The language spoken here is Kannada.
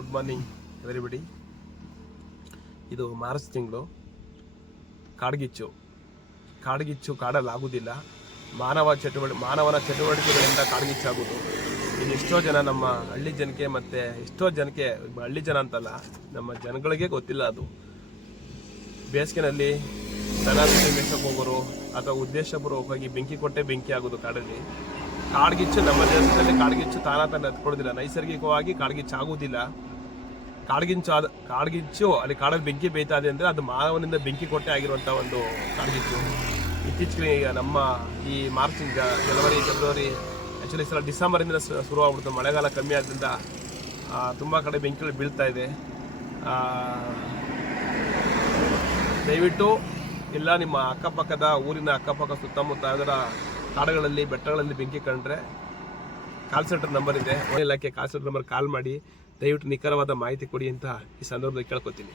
ಗುಡ್ ಮಾರ್ನಿಂಗ್ ಎವರಿಬಡಿ ಇದು ಮಾರ್ಚ್ ತಿಂಗಳು. ಕಾಡ್ಗಿಚ್ಚು. ಕಾಡ್ಗಿಚ್ಚು ಕಾಡಲಾಗುವುದಿಲ್ಲ ಮಾನವ ಚಟುವಟಿಕೆ ಮಾನವನ ಚಟುವಟಿಕೆಗಳಿಂದ ಕಾಡ್ಗಿಚ್ಚಾಗೋದು ಇದು ಎಷ್ಟೋ ಜನ ನಮ್ಮ ಹಳ್ಳಿ ಜನಕ್ಕೆ ಮತ್ತು ಎಷ್ಟೋ ಜನಕ್ಕೆ, ಹಳ್ಳಿ ಜನ ಅಂತಲ್ಲ, ನಮ್ಮ ಜನಗಳಿಗೆ ಗೊತ್ತಿಲ್ಲ ಅದು. ಬೇಸಿಗೆನಲ್ಲಿ ದನ ಮೇಸಕ್ಕೆ ಹೋಗೋರು ಅಥವಾ ಉದ್ದೇಶಪೂರ್ವಕವಾಗಿ ಬೆಂಕಿ ಕೊಟ್ಟೆ ಬೆಂಕಿ ಆಗೋದು ಕಾಡಲ್ಲಿ. ಕಾಡ್ಗಿಚ್ಚು ನಮ್ಮ ದೇಶದಲ್ಲಿ ಕಾಡ್ಗಿಚ್ಚು ತಾನ ತಾನೇ ಹತ್ಕೊಳ್ಳೋದಿಲ್ಲ ನೈಸರ್ಗಿಕವಾಗಿ ಕಾಡ್ಗಿಚ್ಚು ಆಗುವುದಿಲ್ಲ ಕಾಡ್ಗಿಂಚು ಅಲ್ಲಿ ಕಾಡಲ್ಲಿ ಬೆಂಕಿ ಬೇಯ್ತಾ ಇದೆ ಅಂದರೆ ಅದು ಮಾನವನಿಂದ ಬೆಂಕಿ ಕೊಟ್ಟೆ ಆಗಿರುವಂಥ ಒಂದು ಕಾಡ್ಗಿಚ್ಚು ಇತ್ತೀಚೆಗೆ ಈಗ ನಮ್ಮ ಈ ಮಾರ್ಚ್ ಜನವರಿ, ಫೆಬ್ರವರಿ ಆ್ಯಕ್ಚುಲಿ ಸಲ ಡಿಸೆಂಬರಿಂದ ಶುರುವಾಗ್ಬಿಡ್ತು. ಮಳೆಗಾಲ ಕಮ್ಮಿ ಆದ್ದರಿಂದ ತುಂಬ ಕಡೆ ಬೆಂಕಿಗಳು ಬೀಳ್ತಾ ಇದೆ ದಯವಿಟ್ಟು ಎಲ್ಲ ನಿಮ್ಮ ಅಕ್ಕಪಕ್ಕದ ಊರಿನ ಅಕ್ಕಪಕ್ಕ ಸುತ್ತಮುತ್ತ ಅದರ ಕಾಡುಗಳಲ್ಲಿ, ಬೆಟ್ಟಗಳಲ್ಲಿ ಬೆಂಕಿ ಕಂಡ್ರೆ ಕಾಲ್ ಸೆಂಟರ್ ನಂಬರ್ ಇದೆ. ಒಳ್ಳೆ ಇಲಾಖೆ ಕಾಲ್ ಸೆಂಟರ್ ನಂಬರ್ ಕಾಲ್ ಮಾಡಿ, ದಯವಿಟ್ಟು ನಿಖರವಾದ ಮಾಹಿತಿ ಕೊಡಿ ಅಂತ ಈ ಸಂದರ್ಭದಲ್ಲಿ ಕೇಳ್ಕೊತೀನಿ.